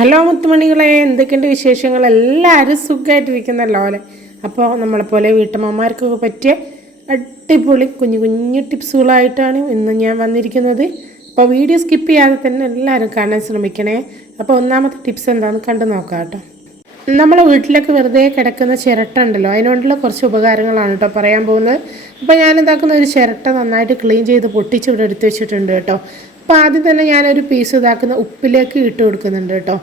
Hello മുത്തുമണികളെ എന്തൊക്കെയുണ്ട് വിശേഷങ്ങൾ? എല്ലാവരും സുഖമായിട്ടിരിക്കുന്നല്ലോ അല്ലേ? അപ്പോൾ നമ്മളെപ്പോലെ വീട്ടമ്മമാർക്കൊക്കെ പറ്റിയ അടിപൊളി കുഞ്ഞു കുഞ്ഞു ടിപ്സുകളായിട്ടാണ് ഇന്ന് ഞാൻ വന്നിരിക്കുന്നത്. അപ്പോൾ വീഡിയോ സ്കിപ്പ് ചെയ്യാതെ തന്നെ എല്ലാവരും കാണാൻ ശ്രമിക്കണേ. അപ്പോൾ ഒന്നാമത്തെ ടിപ്സ് എന്താണെന്ന് കണ്ടു നോക്കാം കേട്ടോ. നമ്മളെ വീട്ടിലൊക്കെ വെറുതെ കിടക്കുന്ന ചിരട്ട ഉണ്ടല്ലോ അതിനോണ്ടുള്ള കുറച്ച് ഉപകാരങ്ങളാണ് കേട്ടോ പറയാൻ പോകുന്നത്. അപ്പോൾ ഞാൻ എന്താക്കുന്ന ഒരു ചിരട്ട നന്നായിട്ട് ക്ലീൻ ചെയ്ത് പൊട്ടിച്ച് ഇവിടെ എടുത്ത് വെച്ചിട്ടുണ്ട് കേട്ടോ. അപ്പോൾ ആദ്യം തന്നെ ഞാനൊരു പീസ് ഇതാക്കുന്ന ഉപ്പിലേക്ക് ഇട്ട് കൊടുക്കുന്നുണ്ട് കേട്ടോ.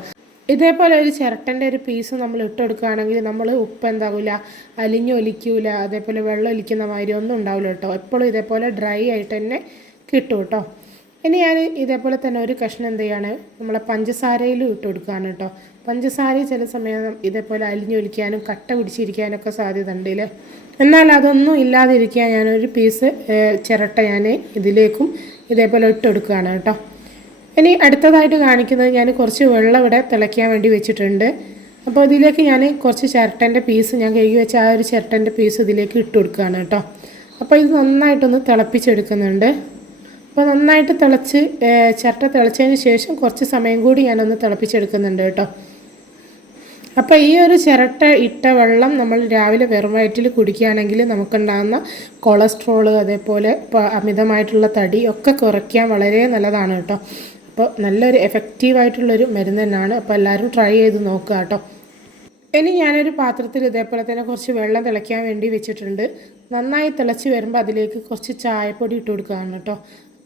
ഇതേപോലെ ഒരു ചിരട്ടന്റെ ഒരു പീസ് നമ്മൾ ഇട്ട് കൊടുക്കുകയാണെങ്കിൽ നമ്മൾ ഉപ്പ് എന്താകില്ല അലിഞ്ഞൊലിക്കൂല അതേപോലെ വെള്ളം ഒലിക്കുന്ന മാതിരി ഒന്നും ഉണ്ടാവില്ല കേട്ടോ. എപ്പോഴും ഇതേപോലെ ഡ്രൈ ആയിട്ട് തന്നെ കിട്ടും കേട്ടോ. ഇനി ഞാൻ ഇതേപോലെ തന്നെ ഒരു കഷ്ണം എന്ത് ചെയ്യാണ് നമ്മളെ പഞ്ചസാരയിലും ഇട്ട് കൊടുക്കുകയാണ് കേട്ടോ. പഞ്ചസാര ചില സമയം ഇതേപോലെ അലിഞ്ഞൊലിക്കാനും കട്ട പിടിച്ചിരിക്കാനൊക്കെ സാധ്യത ഉണ്ട് എന്നാൽ അതൊന്നും ഇല്ലാതിരിക്കാൻ ഞാനൊരു പീസ് ചിരട്ട ഞാൻ ഇതിലേക്കും ഇതേപോലെ ഇട്ടെടുക്കുകയാണ് കേട്ടോ. ഇനി അടുത്തതായിട്ട് കാണിക്കുന്നത് ഞാൻ കുറച്ച് വെള്ളം ഇവിടെ തിളയ്ക്കാൻ വേണ്ടി വെച്ചിട്ടുണ്ട്. അപ്പോൾ ഇതിലേക്ക് ഞാൻ കുറച്ച് ചിരട്ടന്റെ പീസ് ഞാൻ കഴുകി വെച്ച ആ ഒരു ചിരട്ടന്റെ പീസ് ഇതിലേക്ക് ഇട്ട് കൊടുക്കുകയാണ് കേട്ടോ. അപ്പോൾ ഇത് നന്നായിട്ടൊന്ന് തിളപ്പിച്ചെടുക്കുന്നുണ്ട്. അപ്പോൾ നന്നായിട്ട് തിളച്ച് ചിരട്ട തിളച്ചതിന് ശേഷം കുറച്ച് സമയം കൂടി ഞാനൊന്ന് തിളപ്പിച്ചെടുക്കുന്നുണ്ട് കേട്ടോ. അപ്പോൾ ഈ ഒരു ചിരട്ട ഇട്ട വെള്ളം നമ്മൾ രാവിലെ വെറും വയറ്റിൽ കുടിക്കുകയാണെങ്കിൽ നമുക്കുണ്ടാകുന്ന കൊളസ്ട്രോൾ അതേപോലെ അമിതമായിട്ടുള്ള തടി ഒക്കെ കുറയ്ക്കാൻ വളരെ നല്ലതാണ് കേട്ടോ. അപ്പോൾ നല്ലൊരു എഫക്റ്റീവായിട്ടുള്ളൊരു മരുന്ന് തന്നെയാണ്. അപ്പോൾ എല്ലാവരും ട്രൈ ചെയ്ത് നോക്കുക കേട്ടോ. ഇനി ഞാനൊരു പാത്രത്തിൽ ഇതേപോലെ തന്നെ കുറച്ച് വെള്ളം തിളയ്ക്കാൻ വേണ്ടി വെച്ചിട്ടുണ്ട്. നന്നായി തിളച്ച് വരുമ്പോൾ അതിലേക്ക് കുറച്ച് ചായപ്പൊടി ഇട്ട് കൊടുക്കുകയാണ് കേട്ടോ.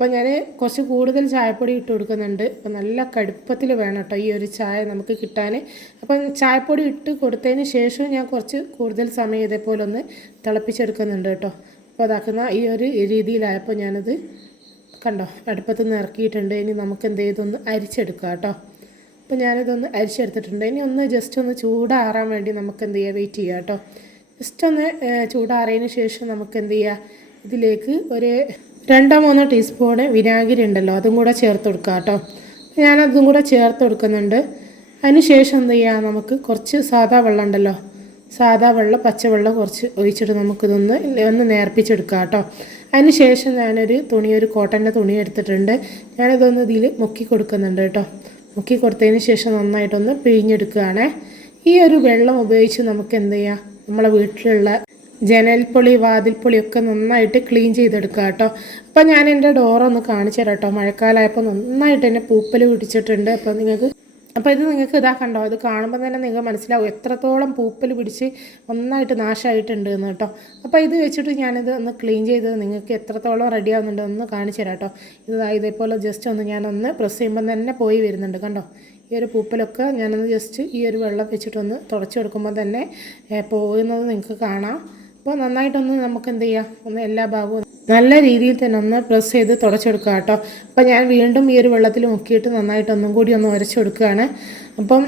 അപ്പോൾ ഞാൻ കുറച്ച് കൂടുതൽ ചായപ്പൊടി ഇട്ട് കൊടുക്കുന്നുണ്ട്. അപ്പം നല്ല കടുപ്പത്തിൽ വേണം കേട്ടോ ഈ ഒരു ചായ നമുക്ക് കിട്ടാൻ അപ്പം ചായപ്പൊടി ഇട്ട് കൊടുത്തതിന് ശേഷം ഞാൻ കുറച്ച് കൂടുതൽ സമയം ഇതേപോലെ ഒന്ന് തിളപ്പിച്ചെടുക്കുന്നുണ്ട് കേട്ടോ. അപ്പോൾ അതാക്കുന്ന ഈ ഒരു രീതിയിലായപ്പോൾ ഞാനത് കണ്ടോ അടുപ്പത്ത് നിന്ന് ഇറക്കിയിട്ടുണ്ട്. ഇനി നമുക്ക് എന്ത് ചെയ്തൊന്ന് അരിച്ചെടുക്കുക കേട്ടോ. അപ്പോൾ ഞാനിതൊന്ന് അരിച്ചെടുത്തിട്ടുണ്ട്. ഇനി ഒന്ന് ജസ്റ്റ് ഒന്ന് ചൂടാറാൻ വേണ്ടി നമുക്ക് എന്ത് ചെയ്യുക വെയിറ്റ് ചെയ്യുക കേട്ടോ. ജസ്റ്റ് ഒന്ന് ചൂടാറിയതിന് ശേഷം നമുക്ക് എന്ത് ചെയ്യുക ഇതിലേക്ക് ഒരു രണ്ടോ മൂന്നോ ടീസ്പൂണ് വിനാഗിരി ഉണ്ടല്ലോ അതും കൂടെ ചേർത്ത് കൊടുക്കുക കേട്ടോ ഞാനതും കൂടെ ചേർത്ത് കൊടുക്കുന്നുണ്ട്. അതിനുശേഷം എന്ത് ചെയ്യുക നമുക്ക് കുറച്ച് സാധാ വെള്ളം ഉണ്ടല്ലോ സാദാ വെള്ളം പച്ചവെള്ളം കുറച്ച് ഒഴിച്ചിട്ട് നമുക്കിതൊന്ന് ഒന്ന് നേർപ്പിച്ചെടുക്കാം കേട്ടോ അതിനുശേഷം ഞാനൊരു തുണി ഒരു കോട്ടന്റെ തുണി എടുത്തിട്ടുണ്ട്. ഞാനിതൊന്ന് ഇതിൽ മുക്കി കൊടുക്കുന്നുണ്ട് കേട്ടോ മുക്കി കൊടുത്തതിന് ശേഷം നന്നായിട്ടൊന്ന് പിഴിഞ്ഞെടുക്കുകയാണേ ഈ ഒരു വെള്ളം ഉപയോഗിച്ച് നമുക്ക് എന്ത് ചെയ്യാം നമ്മളെ വീട്ടിലുള്ള ജനൽപ്പൊളി ഒക്കെ നന്നായിട്ട് ക്ലീൻ ചെയ്തെടുക്കുക കേട്ടോ അപ്പോൾ ഞാൻ എന്റെ ഡോറൊന്ന് കാണിച്ചു തരാം കേട്ടോ മഴക്കാലമായപ്പോൾ നന്നായിട്ട് എന്നെ പൂപ്പൽ പിടിച്ചിട്ടുണ്ട്. അപ്പോൾ നിങ്ങൾക്ക് അപ്പോൾ ഇത് നിങ്ങൾക്ക് ഇതാ കണ്ടോ? ഇത് കാണുമ്പോൾ തന്നെ നിങ്ങൾക്ക് മനസ്സിലാവും എത്രത്തോളം പൂപ്പൽ പിടിച്ച് നന്നായിട്ട് നാശമായിട്ടുണ്ട് എന്ന് കേട്ടോ അപ്പോൾ ഇത് വെച്ചിട്ട് ഞാനിത് ഒന്ന് ക്ലീൻ ചെയ്ത് നിങ്ങൾക്ക് എത്രത്തോളം റെഡി ആവുന്നുണ്ട് ഒന്ന് കാണിച്ചു തരാം കേട്ടോ ഇത് ഇതേപോലെ ജസ്റ്റ് ഒന്ന് ഞാനൊന്ന് പ്രസ് ചെയ്യുമ്പോൾ തന്നെ പോയി വരുന്നുണ്ട് കണ്ടോ? ഈ ഒരു പൂപ്പലൊക്കെ ഞാനൊന്ന് ജസ്റ്റ് ഈ ഒരു വെള്ളം വെച്ചിട്ടൊന്ന് തുടച്ചു കൊടുക്കുമ്പോൾ തന്നെ പോകുന്നത് നിങ്ങൾക്ക് കാണാം. അപ്പോൾ നന്നായിട്ടൊന്ന് നമുക്ക് എന്ത് ചെയ്യാം? ഒന്ന് എല്ലാ ഭാഗവും നല്ല രീതിയിൽ തന്നെ ഒന്ന് പ്രസ് ചെയ്ത് തുടച്ചെടുക്കുക കേട്ടോ. അപ്പോൾ ഞാൻ വീണ്ടും ഈ ഒരു വെള്ളത്തിൽ മുക്കിയിട്ട് നന്നായിട്ട് ഒന്നും കൂടി ഒന്ന് ഉരച്ചെടുക്കുകയാണ് അപ്പം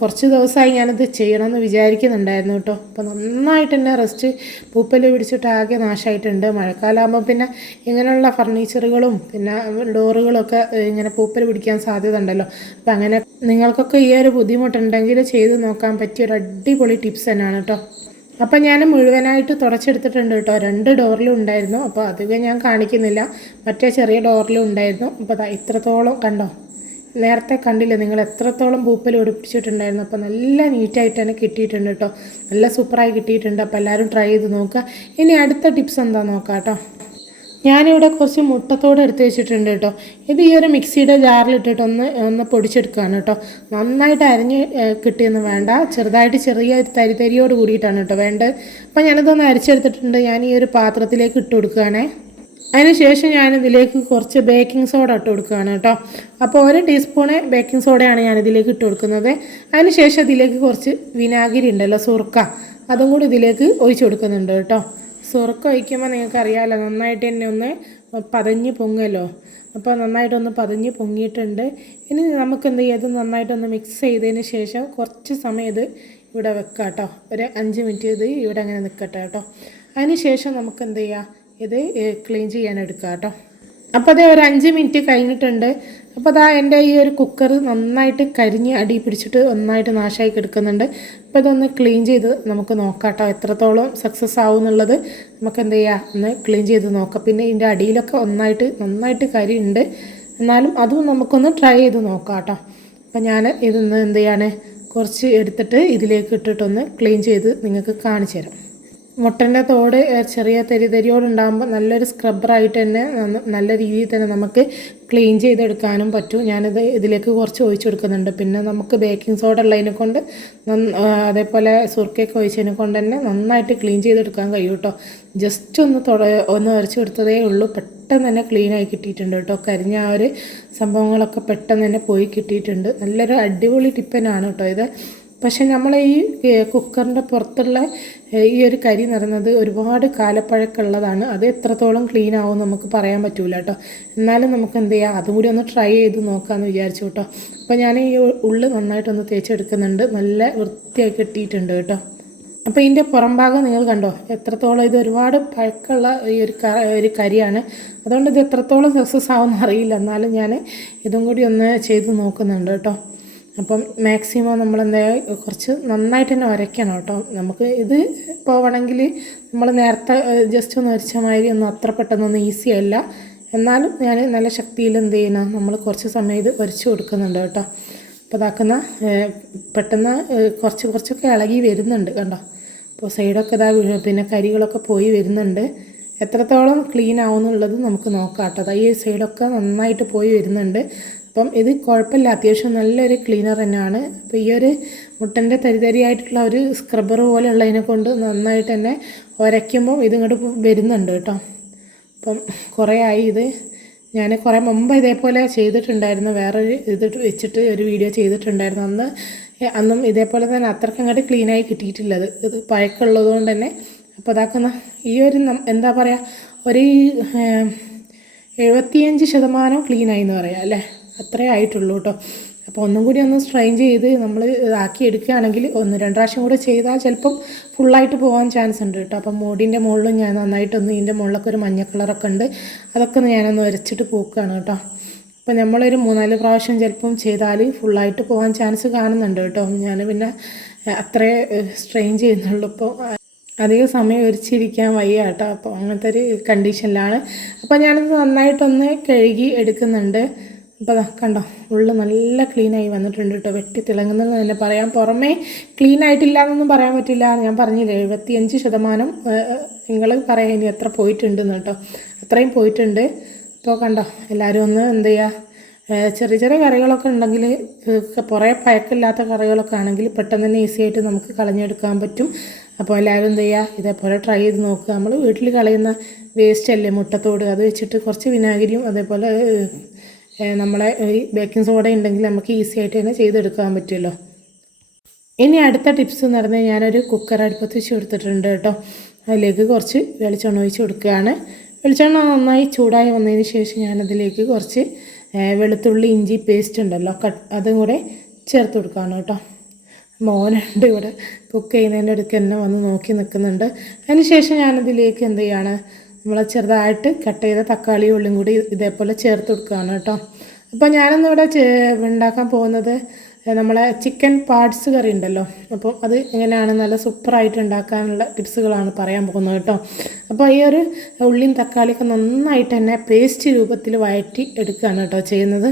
കുറച്ച് ദിവസമായി ഞാനത് ചെയ്യണമെന്ന് വിചാരിക്കുന്നുണ്ടായിരുന്നു കേട്ടോ. അപ്പോൾ നന്നായിട്ട് തന്നെ റെസ്റ്റ് പൂപ്പൽ പിടിച്ചിട്ട് ആകെ നാശമായിട്ടുണ്ട് മഴക്കാലമാകുമ്പോൾ പിന്നെ ഇങ്ങനെയുള്ള ഫർണിച്ചറുകളും പിന്നെ ഡോറുകളൊക്കെ ഇങ്ങനെ പൂപ്പൽ പിടിക്കാൻ സാധ്യത ഉണ്ടല്ലോ അപ്പോൾ അങ്ങനെ നിങ്ങൾക്കൊക്കെ ഈ ഒരു ബുദ്ധിമുട്ടുണ്ടെങ്കിൽ ചെയ്ത് നോക്കാൻ പറ്റിയ ഒരു അടിപൊളി ടിപ്സ് തന്നെയാണ് കേട്ടോ. അപ്പം ഞാൻ മുഴുവനായിട്ട് തുടച്ചെടുത്തിട്ടുണ്ട് കേട്ടോ. രണ്ട് ഡോറിലും ഉണ്ടായിരുന്നു. അപ്പോൾ അധികം ഞാൻ കാണിക്കുന്നില്ല. മറ്റേ ചെറിയ ഡോറിലും ഉണ്ടായിരുന്നു. അപ്പോൾ അതാ ഇത്രത്തോളം കണ്ടോ? നേരത്തെ കണ്ടില്ല? നിങ്ങൾ എത്രത്തോളം പൂപ്പൽ ഒടിപ്പിച്ചിട്ടുണ്ടായിരുന്നു അപ്പോൾ നല്ല നീറ്റായിട്ട് തന്നെ കിട്ടിയിട്ടുണ്ട് കേട്ടോ. നല്ല സൂപ്പറായി കിട്ടിയിട്ടുണ്ട്. അപ്പോൾ എല്ലാവരും ട്രൈ ചെയ്ത് നോക്കുക. ഇനി അടുത്ത ടിപ്സ് എന്താ നോക്കാം കേട്ടോ. ഞാനിവിടെ കുറച്ച് മുട്ടത്തോട് എടുത്ത് വെച്ചിട്ടുണ്ട് കേട്ടോ. ഇത് ഈ ഒരു മിക്സിയുടെ ജാറിലിട്ടിട്ട് ഒന്ന് ഒന്ന് പൊടിച്ചെടുക്കുകയാണ് കേട്ടോ. നന്നായിട്ട് അരിഞ്ഞ് കിട്ടിയെന്ന് വേണ്ട. ചെറുതായിട്ട് ചെറിയ തരി തരിയോട് കൂടിയിട്ടാണ് കേട്ടോ വേണ്ടത്. അപ്പം ഞാനിതൊന്ന് അരിച്ചെടുത്തിട്ടുണ്ട്. ഞാൻ ഈ ഒരു പാത്രത്തിലേക്ക് ഇട്ട് കൊടുക്കുകയാണേ. അതിനുശേഷം ഞാൻ ഇതിലേക്ക് കുറച്ച് ബേക്കിംഗ് സോഡ ഇട്ട് കൊടുക്കുകയാണ് കേട്ടോ. അപ്പോൾ ഒരു ടീസ്പൂണ് ബേക്കിംഗ് സോഡയാണ് ഞാനിതിലേക്ക് ഇട്ട് കൊടുക്കുന്നത്. അതിനുശേഷം ഇതിലേക്ക് കുറച്ച് വിനാഗിരി ഉണ്ടല്ലോ സുർക്ക. അതും കൂടി ഇതിലേക്ക് ഒഴിച്ചു കൊടുക്കുന്നുണ്ട് കേട്ടോ. സുറുക്ക നിങ്ങൾക്ക് അറിയാമല്ലോ നന്നായിട്ട് തന്നെ ഒന്ന് പതഞ്ഞ് പൊങ്ങുമല്ലോ അപ്പോൾ നന്നായിട്ടൊന്ന് പതഞ്ഞ് പൊങ്ങിയിട്ടുണ്ട്. ഇനി നമുക്ക് എന്ത് ചെയ്യാം? ഇത് നന്നായിട്ടൊന്ന് മിക്സ് ചെയ്തതിന് ശേഷം കുറച്ച് സമയം ഇത് ഇവിടെ വെക്കാം കേട്ടോ ഒരു അഞ്ച് മിനിറ്റ് ഇത് ഇവിടെ അങ്ങനെ നിൽക്കട്ടെ കേട്ടോ അതിന് ശേഷം നമുക്ക് എന്ത് ചെയ്യാം? ഇത് ക്ലീൻ ചെയ്യാൻ എടുക്കാം കേട്ടോ അപ്പോൾ അതേ ഒരു അഞ്ച് മിനിറ്റ് കഴിഞ്ഞിട്ടുണ്ട്. അപ്പോൾ അതാ എന്റെ ഈ ഒരു കുക്കർ നന്നായിട്ട് കരിഞ്ഞ് അടി പിടിച്ചിട്ട് നന്നായിട്ട് നാശമായി കിടക്കുന്നുണ്ട്. അപ്പോൾ ഇതൊന്ന് ക്ലീൻ ചെയ്ത് നമുക്ക് നോക്കാം കേട്ടോ എത്രത്തോളം സക്സസ് ആവും എന്നുള്ളത് നമുക്ക് എന്ത് ചെയ്യാം? ഒന്ന് ക്ലീൻ ചെയ്ത് നോക്കാം. പിന്നെ ഇതിന്റെ അടിയിലൊക്കെ ഒന്നായിട്ട് നന്നായിട്ട് കരി ഉണ്ട് എന്നാലും അതും നമുക്കൊന്ന് ട്രൈ ചെയ്ത് നോക്കാം കേട്ടോ അപ്പം ഞാൻ ഇതൊന്ന് എന്ത് ചെയ്യാണ്? കുറച്ച് എടുത്തിട്ട് ഇതിലേക്ക് ഇട്ടിട്ടൊന്ന് ക്ലീൻ ചെയ്ത് നിങ്ങൾക്ക് കാണിച്ചു തരാം. മുട്ടന്റെ തോട് ചെറിയ തെരി തെരിയോടുണ്ടാകുമ്പോൾ നല്ലൊരു സ്ക്രബ്ബറായിട്ട് തന്നെ നല്ല രീതിയിൽ തന്നെ നമുക്ക് ക്ലീൻ ചെയ്തെടുക്കാനും പറ്റും. ഞാനിത് ഇതിലേക്ക് കുറച്ച് ഒഴിച്ചു കൊടുക്കുന്നുണ്ട്. പിന്നെ നമുക്ക് ബേക്കിംഗ് സോഡ ഉള്ളതിനെ കൊണ്ട് അതേപോലെ സുർക്കയൊക്കെ ഒഴിച്ചതിനെ കൊണ്ട് തന്നെ നന്നായിട്ട് ക്ലീൻ ചെയ്തെടുക്കാൻ കഴിയും കേട്ടോ. ജസ്റ്റ് ഒന്ന് തുട ഒന്ന് ഉരച്ചു കൊടുത്തതേ ഉള്ളൂ. പെട്ടെന്ന് തന്നെ ക്ലീനായി കിട്ടിയിട്ടുണ്ട് കേട്ടോ. കരിഞ്ഞ ആ ഒരു സംഭവങ്ങളൊക്കെ പെട്ടെന്ന് തന്നെ പോയി കിട്ടിയിട്ടുണ്ട്. നല്ലൊരു അടിപൊളി ടിപ്പനാണ് കേട്ടോ ഇത്. പക്ഷേ നമ്മൾ ഈ കുക്കറിന്റെ പുറത്തുള്ള ഈ ഒരു കരി നിറഞ്ഞത് ഒരുപാട് കാലപ്പഴക്കമുള്ളതാണ്. അത് എത്രത്തോളം ക്ലീൻ ആവും നമുക്ക് പറയാൻ പറ്റൂല കേട്ടോ. എന്നാലും നമുക്ക് എന്ത് ചെയ്യാം? അതും കൂടി ഒന്ന് ട്രൈ ചെയ്ത് നോക്കാമെന്ന് വിചാരിച്ചു കേട്ടോ. അപ്പോൾ ഞാൻ ഈ ഉള്ളു നന്നായിട്ടൊന്ന് തേച്ചെടുക്കുന്നുണ്ട്. നല്ല വൃത്തിയായി കിട്ടിയിട്ടുണ്ട് കേട്ടോ. അപ്പോൾ ഇതിന്റെ പുറം ഭാഗം നിങ്ങൾ കണ്ടോ? എത്രത്തോളം ഇത് ഒരുപാട് പഴക്കമുള്ള ഈ ഒരു ഒരു കരിയാണ്. അതുകൊണ്ട് ഇത് എത്രത്തോളം സക്സസ് ആവുമെന്ന് അറിയില്ല. എന്നാലും ഞാൻ ഇതും കൂടി ഒന്ന് ചെയ്ത് നോക്കുന്നുണ്ട് കേട്ടോ. അപ്പം മാക്സിമം നമ്മൾ എന്താ കുറച്ച് നന്നായിട്ട് തന്നെ ഉരയ്ക്കണം കേട്ടോ. നമുക്ക് ഇത് പോവണമെങ്കിൽ നമ്മൾ നേരത്തെ ജസ്റ്റ് ഒന്ന് ഉരച്ച മാതിരി ഒന്നും അത്ര പെട്ടെന്നൊന്നും ഈസി അല്ല. എന്നാലും ഞാൻ നല്ല ശക്തിയിൽ എന്ത് ചെയ്യണം നമ്മൾ കുറച്ച് സമയം ഇത് ഉരച്ച് കൊടുക്കുന്നുണ്ട് കേട്ടോ. അപ്പോൾ ഇതാക്കുന്ന പെട്ടെന്ന് കുറച്ച് കുറച്ചൊക്കെ ഇളകി വരുന്നുണ്ട് കണ്ടോ. അപ്പോൾ സൈഡൊക്കെ ഇതാ പിന്നെ കരികളൊക്കെ പോയി വരുന്നുണ്ട്. എത്രത്തോളം ക്ലീൻ ആവുന്നുള്ളത് നമുക്ക് നോക്കാം കേട്ടോ. അതായത് ഈ സൈഡൊക്കെ നന്നായിട്ട് പോയി വരുന്നുണ്ട്. അപ്പം ഇത് കുഴപ്പമില്ല. അത്യാവശ്യം നല്ലൊരു ക്ലീനർ തന്നെയാണ്. അപ്പോൾ ഈ ഒരു മുട്ടന്റെ തരിതരിയായിട്ടുള്ള ഒരു സ്ക്രബ്ബർ പോലെയുള്ളതിനെ കൊണ്ട് നന്നായിട്ട് തന്നെ ഉരയ്ക്കുമ്പോൾ ഇതിങ്ങോട്ട് വരുന്നുണ്ട് കേട്ടോ. അപ്പം കുറേ ആയി ഇത്. ഞാൻ കുറേ മുമ്പ് ഇതേപോലെ ചെയ്തിട്ടുണ്ടായിരുന്നു. വേറൊരു ഇത് വെച്ചിട്ട് ഒരു വീഡിയോ ചെയ്തിട്ടുണ്ടായിരുന്നു. അന്ന് അന്നും ഇതേപോലെ തന്നെ അത്രയ്ക്ക് അങ്ങോട്ട് ക്ലീനായി കിട്ടിയിട്ടില്ലത്. ഇത് പഴക്കമുള്ളത് കൊണ്ട് തന്നെ അപ്പോൾ അതാക്കുന്ന ഈ ഒരു എന്താ പറയുക ഒരു എഴുപത്തിയഞ്ച് ശതമാനം ക്ലീനായി എന്ന് പറയാം അല്ലേ? അത്രേ ആയിട്ടുള്ളൂ കേട്ടോ അപ്പോൾ ഒന്നും കൂടി ഒന്ന് സ്ട്രെയിൻ ചെയ്ത് നമ്മൾ ആക്കി എടുക്കുകയാണെങ്കിൽ ഒന്ന് രണ്ട് പ്രാവശ്യം കൂടെ ചെയ്താൽ ചിലപ്പം ഫുള്ളായിട്ട് പോകാൻ ചാൻസ് ഉണ്ട് കേട്ടോ അപ്പം മൂടിന്റെ മുകളിലും ഞാൻ നന്നായിട്ടൊന്ന് ഇതിന്റെ മുകളിലൊക്കെ ഒരു മഞ്ഞ കളറൊക്കെ ഉണ്ട്. അതൊക്കെ ഞാനൊന്ന് വരച്ചിട്ട് പോക്കുകയാണ് കേട്ടോ അപ്പോൾ നമ്മളൊരു മൂന്നാൽ പ്രാവശ്യം ചിലപ്പം ചെയ്താൽ ഫുള്ളായിട്ട് പോകാൻ ചാൻസ് കാണുന്നുണ്ട് കേട്ടോ ഞാൻ പിന്നെ അത്രേ സ്ട്രെയിൻ ചെയ്യുന്നുള്ളൂ. ഇപ്പോൾ അധികം സമയം ഒരിച്ചിരിക്കാൻ വയ്യ കേട്ടോ അപ്പോൾ അങ്ങനത്തെ ഒരു കണ്ടീഷനിലാണ് അപ്പോൾ ഞാനത് നന്നായിട്ടൊന്ന് കഴുകി എടുക്കുന്നുണ്ട്. അപ്പോൾ കണ്ടോ ഉള്ളു നല്ല ക്ലീനായി വന്നിട്ടുണ്ട് കേട്ടോ വെട്ടി തിളങ്ങുന്നത് തന്നെ പറയാം. പുറമേ ക്ലീൻ ആയിട്ടില്ല എന്നൊന്നും പറയാൻ പറ്റില്ല. ഞാൻ പറഞ്ഞില്ല എഴുപത്തിയഞ്ച് ശതമാനം നിങ്ങൾ പറയാം ഇനി എത്ര പോയിട്ടുണ്ടെന്ന് കേട്ടോ അത്രയും പോയിട്ടുണ്ട്. അപ്പോൾ കണ്ടോ എല്ലാവരും ഒന്ന് എന്ത് ചെയ്യുക ചെറിയ ചെറിയ കറികളൊക്കെ ഉണ്ടെങ്കിൽ കുറേ പഴക്കമില്ലാത്ത കറികളൊക്കെ ആണെങ്കിൽ പെട്ടെന്ന് തന്നെ ഈസി ആയിട്ട് നമുക്ക് കളഞ്ഞെടുക്കാൻ പറ്റും. അപ്പോൾ എല്ലാവരും എന്ത് ചെയ്യുക ഇതേപോലെ ട്രൈ ചെയ്ത് നോക്കുക. നമ്മൾ വീട്ടിൽ കളയുന്ന വേസ്റ്റ് അല്ലേ മുട്ടത്തോട്. അത് വെച്ചിട്ട് കുറച്ച് വിനാഗിരിയും അതേപോലെ നമ്മളെ ഈ ബേക്കിംഗ് സോഡ ഉണ്ടെങ്കിൽ നമുക്ക് ഈസി ആയിട്ട് തന്നെ ചെയ്തെടുക്കാൻ പറ്റുമല്ലോ ഇനി അടുത്ത ടിപ്സ് എന്ന് പറഞ്ഞാൽ ഞാനൊരു കുക്കർ അടുപ്പത്ത് വെച്ച് കൊടുത്തിട്ടുണ്ട് കേട്ടോ. അതിലേക്ക് കുറച്ച് വെളിച്ചെണ്ണ ഒഴിച്ച് കൊടുക്കുകയാണ്. വെളിച്ചെണ്ണ നന്നായി ചൂടായി വന്നതിന് ശേഷം ഞാനതിലേക്ക് കുറച്ച് വെളുത്തുള്ളി ഇഞ്ചി പേസ്റ്റ് ഉണ്ടല്ലോ. കട്ട് അതും കൂടെ ചേർത്ത് കൊടുക്കുകയാണ് കേട്ടോ. മോനുണ്ട് ഇവിടെ കുക്ക് ചെയ്യുന്നതിന്റെ അടുക്ക് തന്നെ വന്ന് നോക്കി നിൽക്കുന്നുണ്ട്. അതിന് ശേഷം ഞാനതിലേക്ക് എന്ത് ചെയ്യാണ്? നമ്മൾ ചെറുതായിട്ട് കട്ട് ചെയ്ത തക്കാളി ഉള്ളിയും കൂടി ഇതേപോലെ ചേർത്ത് കൊടുക്കുകയാണ് കേട്ടോ. അപ്പോൾ ഞാനിന്നിവിടെ ഉണ്ടാക്കാൻ പോകുന്നത് നമ്മളെ ചിക്കൻ പാർട്സ് കറി ഉണ്ടല്ലോ. അപ്പോൾ അത് എങ്ങനെയാണ് നല്ല സൂപ്പറായിട്ട് ഉണ്ടാക്കാനുള്ള ടിപ്സുകളാണ് പറയാൻ പോകുന്നത് കേട്ടോ. അപ്പോൾ ഈ ഒരു ഉള്ളിയും തക്കാളിയൊക്കെ നന്നായിട്ട് തന്നെ പേസ്റ്റ് രൂപത്തിൽ വഴറ്റി എടുക്കുകയാണ് കേട്ടോ ചെയ്യുന്നത്.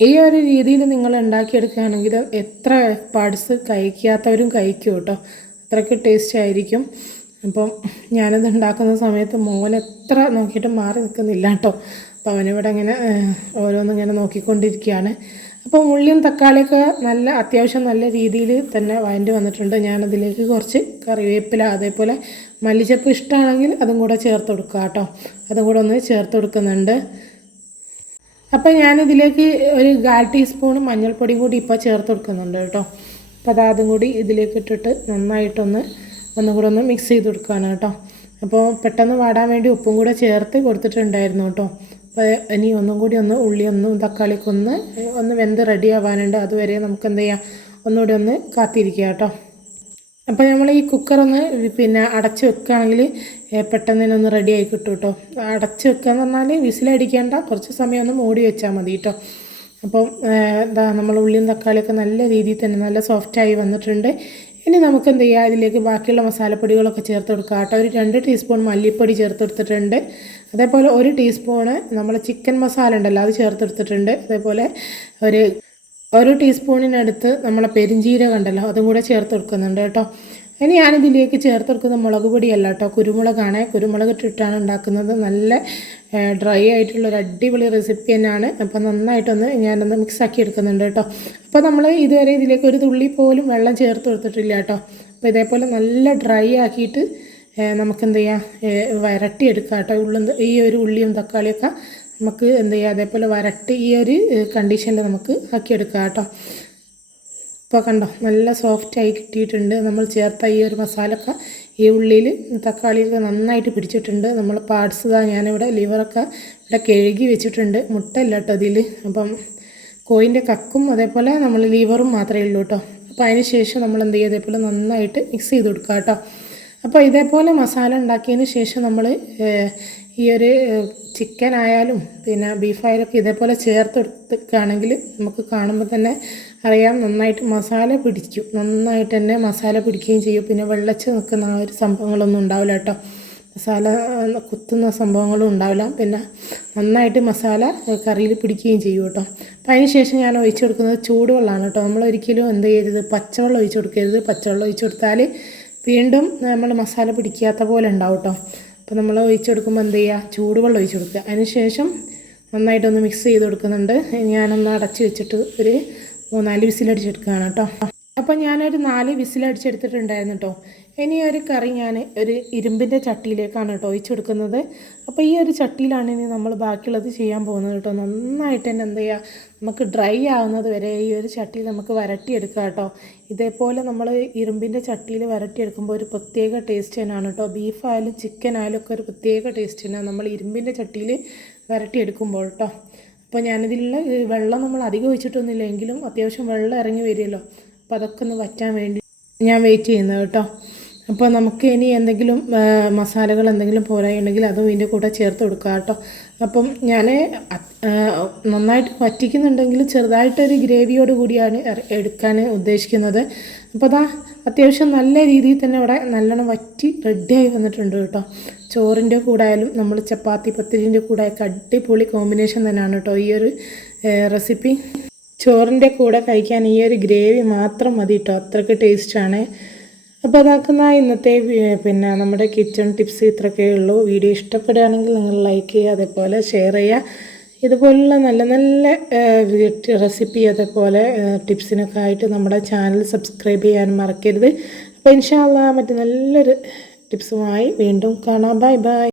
ഈ ഒരു രീതിയിൽ നിങ്ങൾ ഉണ്ടാക്കിയെടുക്കുകയാണെങ്കിൽ എത്ര പാർട്സ് കഴിക്കാത്തവരും കഴിക്കും കേട്ടോ. അത്രയ്ക്ക് ടേസ്റ്റ് ആയിരിക്കും. അപ്പം ഞാനത് ഉണ്ടാക്കുന്ന സമയത്ത് മോൻ എത്ര നോക്കിയിട്ട് മാറി നിൽക്കുന്നില്ല കേട്ടോ. അപ്പോൾ അവനിവിടെ ഇങ്ങനെ ഓരോന്നും ഇങ്ങനെ നോക്കിക്കൊണ്ടിരിക്കുകയാണ്. അപ്പോൾ ഉള്ളിയും തക്കാളിയൊക്കെ നല്ല അത്യാവശ്യം നല്ല രീതിയിൽ തന്നെ വഴണ്ടി വന്നിട്ടുണ്ട്. ഞാനതിലേക്ക് കുറച്ച് കറിവേപ്പില അതേപോലെ മല്ലിച്ചപ്പ് ഇഷ്ടമാണെങ്കിൽ അതും കൂടെ ചേർത്ത് കൊടുക്കുക കേട്ടോ. അതും കൂടെ ഒന്ന് ചേർത്ത് കൊടുക്കുന്നുണ്ട്. അപ്പോൾ ഞാനിതിലേക്ക് ഒരു കാൽ ടീസ്പൂൺ മഞ്ഞൾപ്പൊടി കൂടി ഇപ്പോൾ ചേർത്ത് കൊടുക്കുന്നുണ്ട് കേട്ടോ. അപ്പോൾ അത് അതും കൂടി ഇതിലേക്ക് ഇട്ടിട്ട് നന്നായിട്ടൊന്ന് ഒന്നും കൂടെ ഒന്ന് മിക്സ് ചെയ്ത് കൊടുക്കുകയാണ് കേട്ടോ. അപ്പോൾ പെട്ടെന്ന് വാടാൻ വേണ്ടി ഉപ്പും കൂടെ ചേർത്ത് കൊടുത്തിട്ടുണ്ടായിരുന്നു കേട്ടോ. ഇനി ഒന്നും കൂടി ഒന്ന് ഉള്ളി ഒന്നും തക്കാളിക്കൊന്ന് ഒന്ന് ഒന്ന് വെന്ത് റെഡി ആവാനുണ്ട്. അതുവരെ നമുക്ക് എന്ത് ചെയ്യാം? ഒന്നുകൂടി ഒന്ന് കാത്തിരിക്കുക കേട്ടോ. അപ്പോൾ നമ്മൾ ഈ കുക്കറൊന്ന് പിന്നെ അടച്ച് വെക്കുകയാണെങ്കിൽ പെട്ടെന്ന് തന്നെ ഒന്ന് റെഡി ആയി കിട്ടും കേട്ടോ. അടച്ച് വെക്കുക എന്ന് പറഞ്ഞാൽ വിസിലടിക്കേണ്ട കുറച്ച് സമയം ഒന്ന് മൂടി വെച്ചാൽ മതി കേട്ടോ. അപ്പം എന്താ നമ്മൾ ഉള്ളിയും തക്കാളിയൊക്കെ നല്ല രീതിയിൽ തന്നെ നല്ല സോഫ്റ്റായി വന്നിട്ടുണ്ട്. ഇനി നമുക്ക് എന്ത് ചെയ്യാം? അതിലേക്ക് ബാക്കിയുള്ള മസാലപ്പൊടികളൊക്കെ ചേർത്ത് കൊടുക്കാം കേട്ടോ. ഒരു രണ്ട് ടീസ്പൂൺ മല്ലിപ്പൊടി ചേർത്ത് കൊടുത്തിട്ടുണ്ട് അതേപോലെ ഒരു ടീസ്പൂണ് നമ്മൾ ചിക്കൻ മസാല ഉണ്ടല്ലോ അത് ചേർത്തെടുത്തിട്ടുണ്ട്. അതേപോലെ ഒരു ഒരു ടീസ്പൂണിനടുത്ത് നമ്മളെ പെരിഞ്ചീരകം ഉണ്ടല്ലോ അതും കൂടെ ചേർത്ത് കൊടുക്കുന്നുണ്ട് കേട്ടോ. ഇനി ഞാനിതിലേക്ക് ചേർത്ത് കൊടുക്കുന്ന മുളക് പൊടിയല്ല കേട്ടോ കുരുമുളകാണ്. കുരുമുളക് ഇട്ടിട്ടാണ് ഉണ്ടാക്കുന്നത്. നല്ല ഡ്രൈ ആയിട്ടുള്ള ഒരു അടിപൊളി റെസിപ്പി തന്നെയാണ്. അപ്പോൾ നന്നായിട്ടൊന്ന് ഞാനൊന്ന് മിക്സ് ആക്കി എടുക്കുന്നുണ്ട് കേട്ടോ. അപ്പോൾ നമ്മൾ ഇതുവരെ ഇതിലേക്ക് ഒരു തുള്ളി പോലും വെള്ളം ചേർത്ത് കൊടുത്തിട്ടില്ല കേട്ടോ. അപ്പോൾ ഇതേപോലെ നല്ല ഡ്രൈ ആക്കിയിട്ട് നമുക്ക് ചെയ്യാം വരട്ടിയെടുക്കാം കേട്ടോ ഉള്ളും ഈ ഒരു ഉള്ളിയും തക്കാളിയൊക്കെ നമുക്ക് എന്ത് ചെയ്യാം അതേപോലെ വരട്ടി ഈ ഒരു കണ്ടീഷനിൽ നമുക്ക് ആക്കിയെടുക്കാം കേട്ടോ ഇപ്പോൾ കണ്ടോ? നല്ല സോഫ്റ്റായി കിട്ടിയിട്ടുണ്ട്. നമ്മൾ ചേർത്ത ഈ ഒരു മസാലയൊക്കെ ഈ ഉള്ളിയിൽ തക്കാളിയൊക്കെ നന്നായിട്ട് പിടിച്ചിട്ടുണ്ട്. നമ്മൾ പാർട്സ് ഇതാ ഞാനിവിടെ ലിവറൊക്കെ ഇവിടെ കഴുകി വെച്ചിട്ടുണ്ട്. മുട്ട ഇല്ല കേട്ടോ ഇതിൽ അപ്പം കോയിന്റെ കക്കും അതേപോലെ നമ്മൾ ലിവറും മാത്രമേ ഉള്ളൂ കേട്ടോ അപ്പോൾ അതിന് ശേഷം നമ്മൾ എന്ത് ചെയ്യുക അതേപോലെ നന്നായിട്ട് മിക്സ് ചെയ്ത് കൊടുക്കുക കേട്ടോ അപ്പോൾ ഇതേപോലെ മസാല ഉണ്ടാക്കിയതിന് ശേഷം നമ്മൾ ഈ ഒരു ചിക്കൻ ആയാലും പിന്നെ ബീഫായാലൊക്കെ ഇതേപോലെ ചേർത്തെടുക്കുകയാണെങ്കിൽ നമുക്ക് കാണുമ്പോൾ തന്നെ അറിയാം നന്നായിട്ട് മസാല പിടിക്കും. നന്നായിട്ട് തന്നെ മസാല പിടിക്കുകയും ചെയ്യും. പിന്നെ വെള്ളച്ച് നിൽക്കുന്ന ആ ഒരു സംഭവങ്ങളൊന്നും ഉണ്ടാവില്ല കേട്ടോ. മസാല കുത്തുന്ന സംഭവങ്ങളും ഉണ്ടാവില്ല. പിന്നെ നന്നായിട്ട് മസാല കറിയിൽ പിടിക്കുകയും ചെയ്യും കേട്ടോ. അപ്പം അതിന് ശേഷം ഞാൻ ഒഴിച്ചു കൊടുക്കുന്നത് ചൂടുവെള്ളമാണ് കേട്ടോ. നമ്മൾ ഒരിക്കലും എന്ത് ചെയ്യരുത്? പച്ചവെള്ളം ഒഴിച്ചു കൊടുക്കരുത്. പച്ചവെള്ളം ഒഴിച്ചു കൊടുത്താൽ വീണ്ടും നമ്മൾ മസാല പിടിക്കാത്ത പോലെ ഉണ്ടാവും കേട്ടോ അപ്പോൾ നമ്മൾ ഒഴിച്ചു കൊടുക്കുമ്പോൾ എന്ത് ചെയ്യുക? ചൂടുവെള്ളം ഒഴിച്ചു കൊടുക്കുക അതിനുശേഷം നന്നായിട്ടൊന്ന് മിക്സ് ചെയ്ത് കൊടുക്കുന്നുണ്ട്. ഞാനൊന്ന് അടച്ച് വെച്ചിട്ട് ഒരു മൂന്നാൽ വിസിലടിച്ചെടുക്കുകയാണ് കേട്ടോ അപ്പോൾ ഞാനൊരു നാല് വിസിലടിച്ചെടുത്തിട്ടുണ്ടായിരുന്നു കേട്ടോ ഇനി ഒരു കറി ഞാൻ ഒരു ഇരുമ്പിന്റെ ചട്ടിയിലേക്കാണ് കേട്ടോ ഒഴിച്ചു കൊടുക്കുന്നത് അപ്പോൾ ഈ ഒരു ചട്ടിയിലാണ് ഇനി നമ്മൾ ബാക്കിയുള്ളത് ചെയ്യാൻ പോകുന്നത് കേട്ടോ. നന്നായിട്ട് തന്നെ എന്ത് ചെയ്യുക നമുക്ക് ഡ്രൈ ആവുന്നത് വരെ ഈ ഒരു ചട്ടിയിൽ നമുക്ക് വരട്ടിയെടുക്കാം കേട്ടോ. ഇതേപോലെ നമ്മൾ ഇരുമ്പിന്റെ ചട്ടിയിൽ വരട്ടിയെടുക്കുമ്പോൾ ഒരു പ്രത്യേക ടേസ്റ്റ് തന്നെയാണ് കേട്ടോ. ബീഫായാലും ചിക്കൻ ആയാലും ഒക്കെ ഒരു പ്രത്യേക ടേസ്റ്റ് തന്നെയാണ് നമ്മൾ ഇരുമ്പിന്റെ ചട്ടിയിൽ വരട്ടിയെടുക്കുമ്പോൾ കേട്ടോ. അപ്പോൾ ഞാനിതിലുള്ള വെള്ളം നമ്മൾ അധികം ഒഴിച്ചിട്ടൊന്നുമില്ല എങ്കിലും അത്യാവശ്യം വെള്ളം ഇറങ്ങി വരുമല്ലോ. അപ്പോൾ അതൊക്കെ ഒന്ന് വറ്റാൻ വേണ്ടി ഞാൻ വെയിറ്റ് ചെയ്യുന്നത് കേട്ടോ. അപ്പോൾ നമുക്ക് ഇനി എന്തെങ്കിലും മസാലകൾ എന്തെങ്കിലും പോരായുണ്ടെങ്കിൽ അതും ഇതിന്റെ കൂടെ ചേർത്ത് കൊടുക്കുക കേട്ടോ. അപ്പം ഞാൻ നന്നായിട്ട് വറ്റിക്കുന്നുണ്ടെങ്കിൽ ചെറുതായിട്ടൊരു ഗ്രേവിയോട് കൂടിയാണ് എടുക്കാൻ ഉദ്ദേശിക്കുന്നത്. അപ്പോൾ അതാ അത്യാവശ്യം നല്ല രീതിയിൽ തന്നെ ഇവിടെ നല്ലോണം വറ്റി റെഡിയായി വന്നിട്ടുണ്ട് കേട്ടോ. ചോറിന്റെ കൂടെ ആയാലും നമ്മൾ ചപ്പാത്തി പത്തിരിന്റെ കൂടെ ഒക്കെ അടിപൊളി കോമ്പിനേഷൻ തന്നെയാണ് കേട്ടോ ഈ ഒരു റെസിപ്പി ചോറിന്റെ കൂടെ കഴിക്കാൻ ഈ ഒരു ഗ്രേവി മാത്രം മതി കേട്ടോ. അത്രയ്ക്ക് ടേസ്റ്റാണ് അപ്പോൾ അതാക്കുന്ന ഇന്നത്തെ പിന്നെ നമ്മുടെ കിച്ചൺ ടിപ്സ് ഇത്രയൊക്കെ ഉള്ളൂ. വീഡിയോ ഇഷ്ടപ്പെടുകയാണെങ്കിൽ നിങ്ങൾ ലൈക്ക് ചെയ്യുക അതേപോലെ ഷെയർ ചെയ്യുക. ഇതുപോലുള്ള നല്ല നല്ല റെസിപ്പി അതേപോലെ ടിപ്സിനൊക്കെ ആയിട്ട് നമ്മുടെ ചാനൽ സബ്സ്ക്രൈബ് ചെയ്യാൻ മറക്കരുത്. അപ്പോൾ ഇൻഷാല്ല മറ്റു നല്ലൊരു ടിപ്സുമായി വീണ്ടും കാണാം. Bye bye.